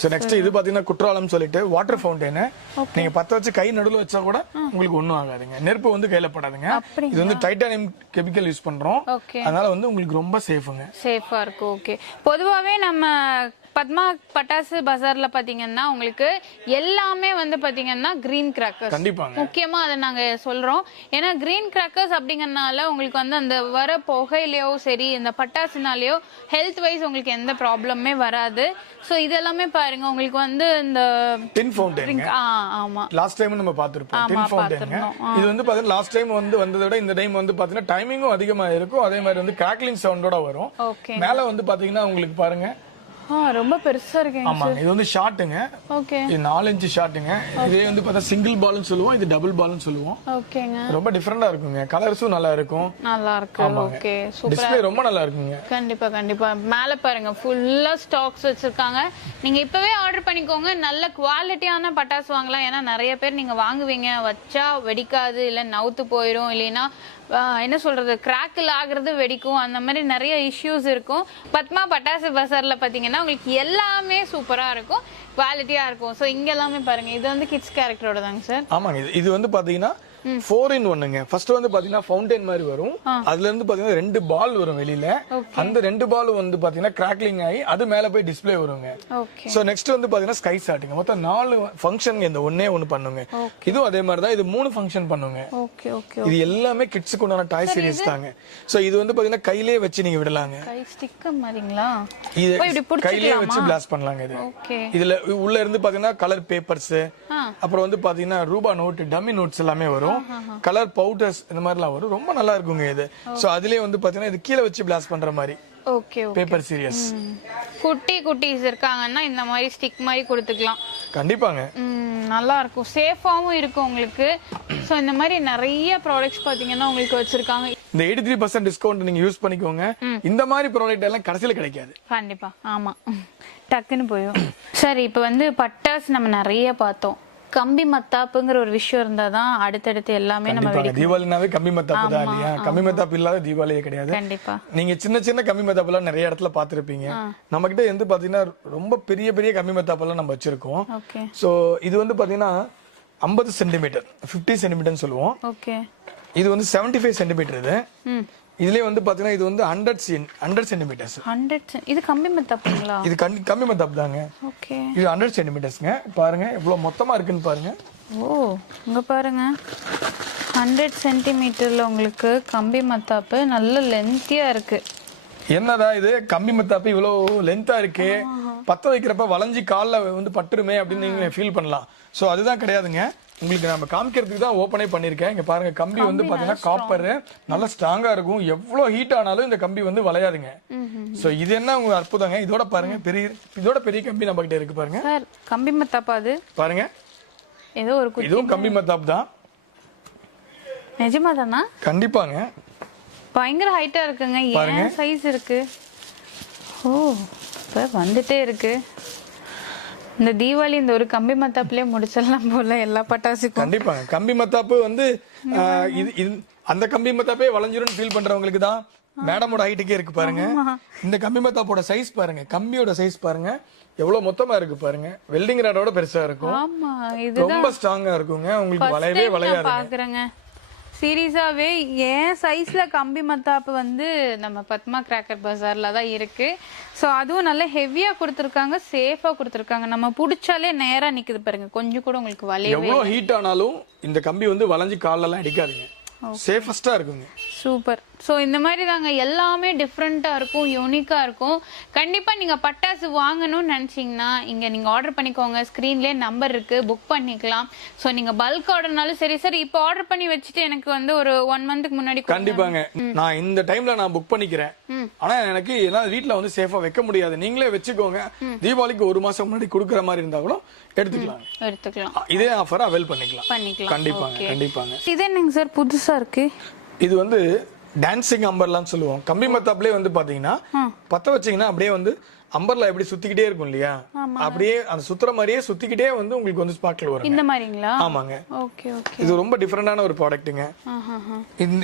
சோ நெக்ஸ்ட் இது பாத்தீங்கன்னா குற்றாலம் சொல்லிட்டு வாட்டர் ஃபவுண்டன். நீங்க பத்த வச்சு கை நடுவுல வச்சா கூட உங்களுக்கு ஒண்ணும் ஆகாதுங்க, நெருப்பு வந்து கையில படாதுங்க. இது வந்து டைட்டானியம் கெமிக்கல் யூஸ் பண்றோம், அதனால வந்து உங்களுக்கு ரொம்ப சேஃப்ங்க, சேஃபா இருக்கு. ஓகே. பொதுவாவே நம்ம பத்மா பட்டாசு பஜார்ல பாத்தீங்கன்னா உங்களுக்கு எல்லாமே வந்து பாத்தீங்கன்னா கிரீன் கிராக்கர்ஸ் கண்டிப்பாங்க. முக்கியமா அதை நாங்க சொல்றோம். ஏன்னா கிரீன் கிராக்கர்ஸ் அப்படிங்கறதுனால உங்களுக்கு வந்து அந்த வர புகையிலயோ சரி இந்த பட்டாசுனாலயோ ஹெல்த் வைஸ் உங்களுக்கு எந்த ப்ராப்ளமே வராது. சோ இதெல்லாமே பாருங்க உங்களுக்கு வந்து இந்த டின் ஃபவுண்டன். ஆமா, லாஸ்ட் டைம் நம்ம பாத்துறோம் டின் ஃபவுண்டன். இது வந்து பாத்தீங்கன்னா லாஸ்ட் டைம் வந்து வந்ததை விட இந்த டைம் வந்து பாத்தீங்கன்னா டைமிங்கும் அதிகமா இருக்கும். அதே மாதிரி வந்து கிராக்லிங் சவுண்டோட வரும். மேல வந்து பாத்தீங்கன்னா உங்களுக்கு பாருங்க ரொம்ப பெருசா இருக்கு. ஆமா, இது வந்து ஷார்ட்டுங்க. ஓகே. இது 4 இன்ச் ஷார்ட்டுங்க. இதே வந்து பார்த்தா சிங்கிள் பால்னு சொல்லுவோம், இது டபுள் பால்னு சொல்லுவோம். ஓகேங்க. ரொம்ப டிஃபரெண்டா இருக்குங்க, கலர்ஸும் நல்லா இருக்கும். நல்லா இருக்கு. Okay super. டிஸ்ப்ளே ரொம்ப நல்லா இருக்குங்க. கண்டிப்பா கண்டிப்பா. மேல பாருங்க ஃபுல்லா ஸ்டாக்ஸ் வச்சிருக்காங்க. நீங்க இப்பவே ஆர்டர் பண்ணிக்கோங்க. நல்ல குவாலிட்டியான பட்டாசு வாங்கலாம். ஏன்னா நிறைய பேர் நீங்க வாங்குவீங்க, வச்சா வெடிக்காது, இல்ல நவுத்து போயிடும், இல்லைன்னா என்ன சொல்றது கிராக்கில் ஆகுறது வெடிக்கும், அந்த மாதிரி நிறைய இஷ்யூஸ் இருக்கும். பத்மா பட்டாசு பசார்ல பாத்தீங்கன்னா உங்களுக்கு எல்லாமே சூப்பரா இருக்கும், குவாலிட்டியா இருக்கும். ஸோ இங்க எல்லாமே பாருங்க, இது வந்து கிட்ஸ் கேரக்டரோட தாங்க சார். ஆமாங்க. இது வந்து பாத்தீங்கன்னா 4-in-1ங்க. ஃபர்ஸ்ட் வந்து பாத்தீங்கன்னா ஃபவுண்டன் மாதிரி வரும். அதுல இருந்து பாத்தீங்கன்னா 2 பால் வரும் வெளியில. அந்த 2 பால் வந்து பாத்தீங்கன்னா கிராக்லிங் ஆகி அது மேல போய் டிஸ்ப்ளே வருங்க. சோ நெக்ஸ்ட் வந்து பாத்தீங்கன்னா ஸ்கை ஷாட்டுங்க. மொத்தம் 4 ஃபங்க்ஷன் இந்த ஒண்ணு பண்ணுங்க. இதுவும் அதே மாதிரி தான், இது 3 ஃபங்க்ஷன் பண்ணுங்க. Okay okay. இது எல்லாமே கிட்ஸ்க்கு உண்டான டாய் சீரிஸ் தாங்க. சோ இது வந்து பாத்தீங்கன்னா கையிலே வச்சு நீங்க விடலாங்க. கை ஸ்டிக்கர் மாதிரிங்களா? இது கையிலே வச்சு பிளாஸ்ட் பண்ணலாங்க. இது ஓகே. இதுல உள்ள இருந்து பாத்தீங்கன்னா கலர் பேப்பர்ஸ், அப்புறம் வந்து பாத்தீங்கன்னா ரூபா நோட், டம்மி நோட்ஸ் எல்லாமே வரும். கலர் பவுடர்ஸ் இந்த மாதிரிலாம் வரும். ரொம்ப நல்லா இருக்குங்க இது. சோ அதுலயே வந்து பாத்தீங்கன்னா இது கீழ வச்சு பிளாஸ்ட் பண்ற மாதிரி. Okay okay. Paper serious. குட்டீஸ் இருக்காங்கன்னா இந்த மாதிரி ஸ்டிக் மாதிரி கொடுத்துக்கலாம். கண்டிப்பாங்க. நல்லா இருக்கும், சேஃபாவும் இருக்கும் உங்களுக்கு. சோ இந்த மாதிரி நிறைய ப்ராடக்ட்ஸ் பாத்தீங்கன்னா உங்களுக்கு வச்சிருக்காங்க. இந்த 83% டிஸ்கவுண்ட் நீங்க யூஸ் பண்ணிக்கோங்க. இந்த மாதிரி ப்ராடக்ட் எல்லாம் கடைசில கிடைக்காது. கண்டிப்பா. ஆமா, டக்குன்னு போயிடும். சரி, இப்போ வந்து பட்டாசு நம்ம நிறைய பார்த்தோம். கம்பி மத்தாப்புங்கிற ஒரு விஷயம் இருந்தாதான் அடுத்தடுத்து எல்லாமே நம்ம தீபாவளினாவே கம்பி மத்தாப்பு தான் இல்லையா? கம்பி மத்தாப்பு இல்லாத தீபாவளியே கிடையாது. கண்டிப்பா. நீங்க சின்ன சின்ன கம்பி மத்தாப்பு எல்லாம் நிறைய இடத்துல பாத்துருப்பீங்க. நம்ம கிட்ட வந்து பாத்தீங்கன்னா ரொம்ப பெரிய பெரிய கம்பி மத்தாப்பு எல்லாம் நம்ம வச்சிருக்கோம். சோ இது வந்து பாத்தீங்கன்னா 50 சென்டிமீட்டர் 50 சென்டிமீட்டர் சொல்லுவோம். ஓகே. இது வந்து 75 சென்டிமீட்டர். இது இதுலயே வந்து பாத்தீங்கன்னா இது வந்து 100 சென்டிமீட்டர்ஸ். 100. இது கம்பி மத்தாப்புங்களா? இது கம்பி மத்தாப்பு தாங்க. ஓகே. இது 100 சென்டிமீட்டர்ஸ்ங்க. பாருங்க எவ்வளவு மொத்தமா இருக்குன்னு பாருங்க. ஓ, இங்க பாருங்க 100 சென்டிமீட்டர்ல உங்களுக்கு கம்பி மத்தாப்பு நல்ல லென்த்தியா இருக்கு. என்னடா இது கம்பி மத்தாப்பு இவ்வளவு லென்த்தா இருக்கு, பத்த வைக்கிறப்ப வளைஞ்சி கால்ல வந்து பட்டுருமே அப்படின்னு நீங்க ஃபீல் பண்ணலாம். சோ அதுதான் கிடையாதுங்க. உங்களுக்கு நம்ம காமிக்கிறதுக்கு தான் ஓபனே பண்ணிருக்கேன். இங்க பாருங்க, கம்பி வந்து பாத்தீங்கன்னா காப்பர் நல்லா ஸ்ட்ராங்கா இருக்கும். எவ்வளவு ஹீட் ஆனாலும் இந்த கம்பி வந்து வளையாதுங்க. சோ இது என்ன உங்க அற்புதங்க. இதோட பாருங்க இதோட பெரிய கம்பி நம்ம கிட்ட இருக்கு பாருங்க. சார் கம்பி மத்தாப்பா அது? பாருங்க, ஏதோ ஒரு இதுவும் கம்பி மத்தாப் தான். நிஜமா தானா? கண்டிப்பாங்க. பயங்கர ஹைட்டா இருக்குங்க. ஏன் சைஸ் இருக்கு. ஓ இப்ப வந்துட்டே இருக்கு. இந்த தீபாவளி இந்த ஒரு கம்பி மத்தாப்புலயே முடிச்சிடலாம் போல எல்லா பட்டாசுக்கும். கண்டிப்பா கம்பி மத்தாப்பு வந்து அந்த கம்பி மத்தாப்பே வளைஞ்சிரும் ஃபீல் பண்றவங்களுக்கு தான் மேடமோட ஹைட்டுக்கே இருக்கு பாருங்க. இந்த கம்பி மத்தாப்போட சைஸ் பாருங்க, கம்பியோட சைஸ் பாருங்க எவ்வளவு மொத்தமா இருக்கு பாருங்க. வெல்டிங் ராடோட பெருசா இருக்கும். ஆமா இது ரொம்ப ஸ்ட்ராங்கா இருக்குங்க. உங்களுக்கு வளையவே வளையாது. பாக்குறேங்க சீரியஸாவே ஏன் சைஸ்ல கம்பி மத்தாப்பு வந்து நம்ம பத்மா கிராக்கர் பஜார்ல தான் இருக்கு. ஸோ அதுவும் நல்லா ஹெவியா கொடுத்துருக்காங்க, சேஃபா கொடுத்துருக்காங்க. நம்ம பிடிச்சாலே நேரா நிக்குது பாருங்க, கொஞ்சம் கூட உங்களுக்கு வளையவே. எவ்வளவு ஹீட் ஆனாலும் இந்த கம்பி வந்து வளைஞ்சு கால்ல எல்லாம் அடிக்காதீங்க. சேஃபஸ்டா இருக்குங்க. சூப்பர். ஸோ இந்த மாதிரி தாங்க எல்லாமே டிஃப்ரெண்ட்டாக இருக்கும், யூனிக்காக இருக்கும். கண்டிப்பாக நீங்கள் பட்டாசு வாங்கணும்னு நினச்சிங்கன்னா இங்கே நீங்கள் ஆர்டர் பண்ணிக்கோங்க. ஸ்க்ரீன்லேயே நம்பர் இருக்குது, புக் பண்ணிக்கலாம். ஸோ நீங்கள் பல்க் ஆர்டர்னாலும் சரி சரி இப்போ ஆர்டர் பண்ணி வச்சுட்டு எனக்கு வந்து ஒரு 1 மந்த்துக்கு முன்னாடி கண்டிப்பாங்க நான் இந்த டைம்ல நான் புக் பண்ணிக்கிறேன். ஆனா எனக்கு எல்லாம் வீட்டுல வந்து சேஃபா வைக்க முடியாது. நீங்களே வச்சுக்கோங்க. தீபாவளிக்கு 1 மாசம் முன்னாடி கொடுக்குற மாதிரி இருந்தா கூட எடுத்துக்கலாம். இதே ஆஃபர் அவைல் பண்ணிக்கலாம். கண்டிப்பாங்க கண்டிப்பாங்க. இது என்னங்க சார் புதுசா இருக்கு? இது வந்து டான்சிங் அம்பர்லான்னு சொல்லுவோம். கம்பி மத்தாப்லயே வந்து பாத்தீங்கன்னா பத்த வச்சீங்கன்னா அப்படியே வந்து அம்பர்லா எப்படி சுத்திக்கிட்டே இருக்கும் இல்லையா, அப்படியே அந்த சுத்துற மாதிரியே சுத்திக்கிட்டே வந்து உங்களுக்கு வந்து ஸ்பார்க்கிள் வரும். இந்த மாதிரிங்களா? ஆமாங்க. Okay okay. இது ரொம்ப டிஃபரெண்டான ஒரு ப்ராடக்ட்டுங்க.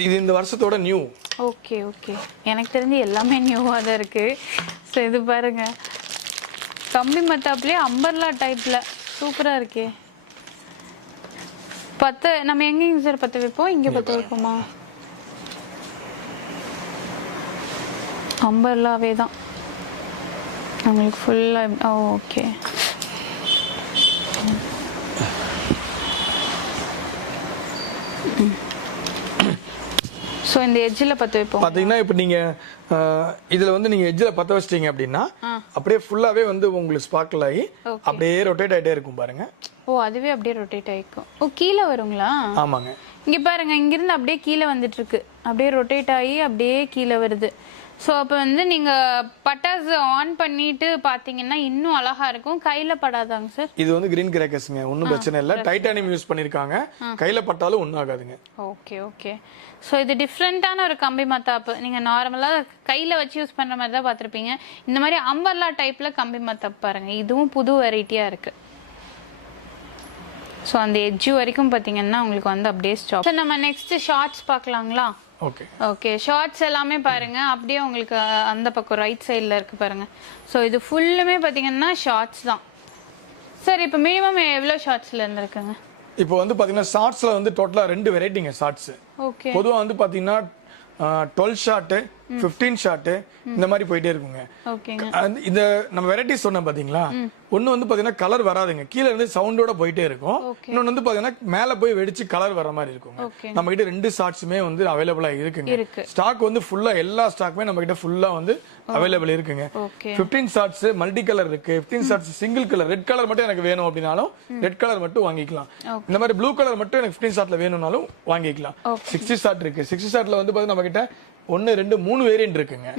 இது இந்த வருஷத்தோட நியூ. Okay okay. எனக்கு தெரிஞ்சு எல்லாமே நியூவா தான் இருக்கு. ஸோ இது பாருங்க கம்பி மத்தாப்லயே அம்பர்லா டைப்ல சூப்பரா இருக்கே. நம்ம எங்கேங்க சார் பத்த வைப்போம்? இங்க பத்த வைப்போமா? அம்பர்லாவே தான் நம்மளுக்கு ஃபுல்லா. ஓகே. ஸோ இந்த எட்ஜில் பற்ற வைப்போம். பார்த்தீங்கன்னா இப்போ நீங்கள் இதில் வந்து நீங்கள் எட்ஜில் பற்ற வச்சிட்டீங்க அப்படின்னா அப்படியே ஃபுல்லாகவே வந்து உங்களுக்கு ஸ்பார்க்கிள் ஆகி அப்படியே ரொட்டேட் ஆகிட்டே இருக்கும் பாருங்க. ஓ அதுவே அப்படியே ரொட்டேட் ஆகிக்கும். ஓ கீழே வருங்களா? ஆமாங்க. இங்கே பாருங்க இங்கிருந்து அப்படியே கீழே வந்துட்டு இருக்கு, அப்படியே ரொட்டேட் ஆகி அப்படியே கீழே வருது. ஸோ அப்போ வந்து நீங்கள் பட்டாசு ஆன் பண்ணிட்டு பார்த்தீங்கன்னா இன்னும் அழகா இருக்கும். கையில் படாதாங்க சார்? இது வந்து கிரீன் கிராக்கர்ஸ்ங்க, ஒன்றும் பிரச்சனை இல்லை. டைட்டானியம் யூஸ் பண்ணியிருக்காங்க, கையில் பட்டாலும் ஒன்றும் ஆகாதுங்க. Okay okay. ஸோ இது டிஃப்ரெண்ட்டான ஒரு கம்பி மத்தாப்பு. நீங்கள் நார்மலாக கையில் வச்சு யூஸ் பண்ணுற மாதிரி தான் பார்த்துருப்பீங்க. இந்த மாதிரி அம்பர்லா டைப்பில் கம்பி மத்தாப்பு பாருங்கள், இதுவும் புது வெரைட்டியாக இருக்குது. ஸோ அந்த எட்ஜு வரைக்கும் பார்த்தீங்கன்னா உங்களுக்கு வந்து அப்படியே ஸ்டாப். ஸோ நம்ம நெக்ஸ்ட் ஷார்ட்ஸ் பார்க்கலாங்களா? Okay okay. ஷார்ட்ஸ் எல்லாமே பாருங்க அப்படியே உங்களுக்கு அந்த பக்கம் ரைட் சைடில் இருக்கு பாருங்க. ஸோ இது ஃபுல்லுமே பார்த்தீங்கன்னா ஷார்ட்ஸ் தான் சார். இப்போ மினிமம் எவ்வளோ ஷார்ட்ஸ்ல இருந்துருக்குங்க? இப்போ வந்து பார்த்தீங்கன்னா ஷார்ட்ஸ்ல வந்து டோட்டலாக 2 வெரைட்டிங்க ஷார்ட்ஸ். ஓகே. பொதுவாக வந்து பார்த்தீங்கன்னா 12 ஷார்ட் 15 ஷார்ட் இந்த மாதிரி போயிட்டே இருக்குங்க. ஓகேங்க. இந்த நம்ம வெரைட்டிஸ் சொன்ன பாத்தீங்களா, ஒன்னு வந்து பாத்தீங்கன்னா கலர் வராதுங்க, கீழ இருந்து சவுண்டோட போயிட்டே இருக்கும். இன்னொன்னு வந்து பாத்தீங்கன்னா மேல போய் வெடிச்சு கலர் வர மாதிரி இருக்குங்க. நம்ம கிட்ட 2 ஷார்ட்ஸுமே வந்து அவைலபிளா இருக்குங்க. ஸ்டாக் வந்து ஃபுல்லா எல்லா ஸ்டாக்குமே நம்ம கிட்ட ஃபுல்லா வந்து அவைலபிள் இருக்குங்க. 15 ஷார்ட்ஸ் மல்டி கலர் இருக்கு, 15 shorts single colour. Red colour மட்டும் எனக்கு வேணும் அப்படின்னாலும் ரெட் கலர் மட்டும் வாங்கிக்கலாம். இந்த மாதிரி ப்ளூ கலர் மட்டும் எனக்கு 15 ஷார்ட்ல வேணும்னாலும் வாங்கிக்கலாம். 60 ஷார்ட் இருக்கு. 60 ஷார்ட்ல வந்து பாத்தீங்கன்னா நம்ம கிட்ட 1 2 3 வேரியன்ட் இருக்குங்க.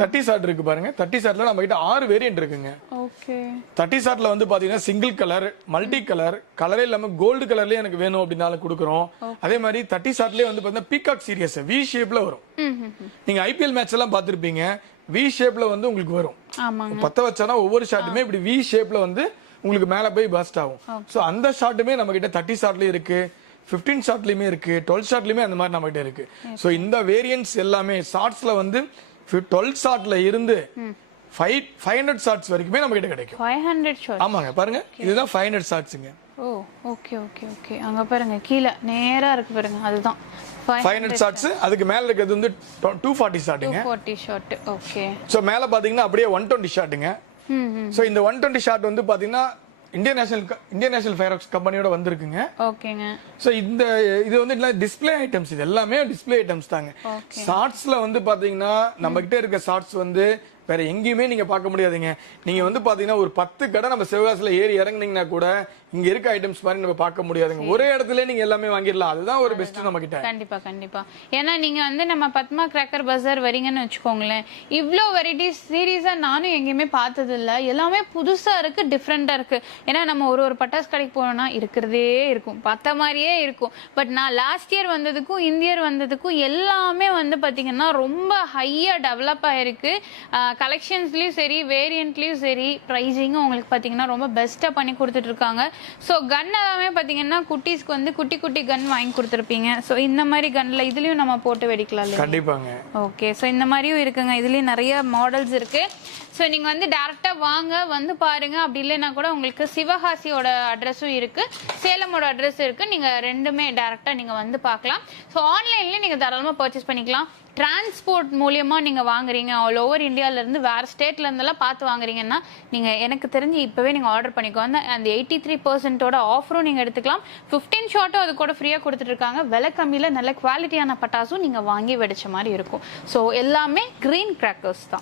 30 ஷார்ட் இருக்கு பாருங்க. 30 ஷார்ட்ல நம்ம கிட்ட 6 வேரியன்ட் இருக்குங்க. ஓகே. 30 ஷார்ட்ல வந்து பாத்தீங்கன்னா சிங்கிள் கலர், மல்டி கலர், கலரே இல்லாம கோல்டு கலர்லயே எனக்கு வேணும் அப்படினாலும் கொடுக்குறோம். அதே மாதிரி 30 ஷார்ட்லயே வந்து பாத்தீங்கன்னா பீகாக் சீரியஸ் வி ஷேப்ல வரும். நீங்க ஐபிஎல் மேட்ச் எல்லாம் பாத்திருப்பீங்க, வி ஷேப்ல வந்து உங்களுக்கு வரும். பத்த வச்சானா ஒவ்வொரு ஷாட்டுமே இப்படி வி ஷேப்ல வந்து உங்களுக்கு மேல போய் பஸ்ட் ஆகும். சோ அந்த ஷாட்டுமே நம்ம கிட்ட 30 ஷார்ட்லயே இருக்கு, 15 ஷார்ட்லயுமே இருக்கு, 12 ஷார்ட்லயுமே அந்த மாதிரி நம்ம கிட்ட இருக்கு. சோ இந்த வேரியன்ட்ஸ் எல்லாமே ஷார்ட்ஸ்ல வந்து 12 ஷார்ட்ல இருந்து 500 ஷார்ட்ஸ் வரைக்குமே நம்ம கிட்ட கிடைக்கும். 500 ஷார்ட்ஸ்? ஆமாங்க. பாருங்க இதுதான் 500 ஷார்ட்ஸ்ங்க. ஓ ஓகே ஓகே ஓகே. அங்க பாருங்க கீழ நேரா இருக்கு பாருங்க, அதுதான் 500 ஷார்ட்ஸ். அதுக்கு மேல இருக்கிறது வந்து 240 ஷாட்டுங்க. 240 ஷாட். ஓகே. சோ மேல பாத்தீங்கன்னா அப்படியே 120 ஷாட்டுங்க. சோ இந்த 120 ஷாட் வந்து பாத்தீங்கன்னா இந்தியன் நேஷனல் ஃபயர்வொர்க்ஸ் கம்பெனியோட வந்திருக்குங்க. ஓகேங்க. சோ இது வந்து டிஸ்ப்ளே ஐட்டம்ஸ், இது எல்லாமே டிஸ்ப்ளே ஐட்டம்ஸ் தாங்க. ஷார்ட்ஸ்ல வந்து பாத்தீங்கன்னா நம்ம கிட்ட இருக்க ஷார்ட்ஸ் வந்து வேற எங்கேயுமே நீங்க பார்க்க முடியாதுங்க. நீங்க வந்து பாத்தீங்கன்னா ஒரு 10 கடை நம்ம சிவகாசில ஏறி இறங்குனீங்கன்னா கூட இங்க இருக்க ஐட்டம்ஸ் மாதிரி நம்ம பார்க்க முடியாதுங்க. ஒரே இடத்துல நீங்க எல்லாமே வாங்கிடலாம். அதுதான் ஒரு பெஸ்ட் நம்ம கிட்ட. கண்டிப்பா கண்டிப்பா. ஏன்னா நீங்க வந்து நம்ம பத்மா கிராக்கர் பஜார் வரீங்கன்னு வச்சுக்கோங்களேன், இவ்ளோ வெரைட்டிஸ் சீரியஸா நானும் எங்கேயுமே பார்த்தது இல்ல. எல்லாமே புதுசா இருக்கு, டிஃப்ரெண்டா இருக்கு. ஏன்னா நம்ம ஒரு பட்டாசு கடைக்கு போனோம்னா இருக்கிறதே இருக்கும், பார்த்த மாதிரியே இருக்கும். பட் நான் லாஸ்ட் இயர் வந்ததுக்கும் இந்த இயர் வந்ததுக்கும் எல்லாமே வந்து பாத்தீங்கன்னா ரொம்ப ஹையா டெவலப் ஆயிருக்கு. கலெக்ஷன்ஸ்லயும் சரி, வேரியன்ட்லயும் சரி, பிரைசிங்கும் உங்களுக்கு பாத்தீங்கன்னா ரொம்ப பெஸ்டா பண்ணி கொடுத்துட்டு இருக்காங்க. ஸோ கன் எல்லாமே பார்த்தீங்கன்னா குட்டீஸ்க்கு வந்து குட்டி குட்டி கன் வாங்கி கொடுத்துருப்பீங்க. ஸோ இந்த மாதிரி கன்ல இதுலயும் நம்ம போட்டு வெடிக்கலாம். கண்டிப்பாங்க. ஓகே. ஸோ இந்த மாதிரியும் இருக்குங்க. இதுலயும் நிறைய மாடல்ஸ் இருக்கு. ஸோ நீங்க வந்து டைரக்டா வாங்க, வந்து பாருங்க. அப்படி இல்லைன்னா கூட உங்களுக்கு சிவகாசியோட அட்ரஸும் இருக்கு, சேலமோட அட்ரஸ் இருக்கு. நீங்க ரெண்டுமே டைரக்டா நீங்க வந்து பார்க்கலாம். ஸோ ஆன்லைன்லயும் நீங்க தாராளமா பர்ச்சேஸ் பண்ணிக்கலாம். டிரான்ஸ்போர்ட் மூலியமா நீங்க வாங்குறீங்க, ஆல் ஓவர் இந்தியால இருந்து வேற ஸ்டேட்ல இருந்தெல்லாம் பார்த்து வாங்குறீங்கன்னா நீங்க எனக்கு தெரிஞ்சு இப்பவே நீங்க ஆர்டர் பண்ணிக்கோங்க. அந்த 83% ஆஃபரும் நீங்க எடுத்துக்கலாம். 15 ஷாட்டும் அது கூட ஃப்ரீயா கொடுத்துட்டு இருக்காங்க. விலை கம்மியில நல்ல குவாலிட்டியான பட்டாசும் நீங்க வாங்கி வெடிச்ச மாதிரி இருக்கும். ஸோ எல்லாமே கிரீன் கிராக்கர்ஸ் தான்.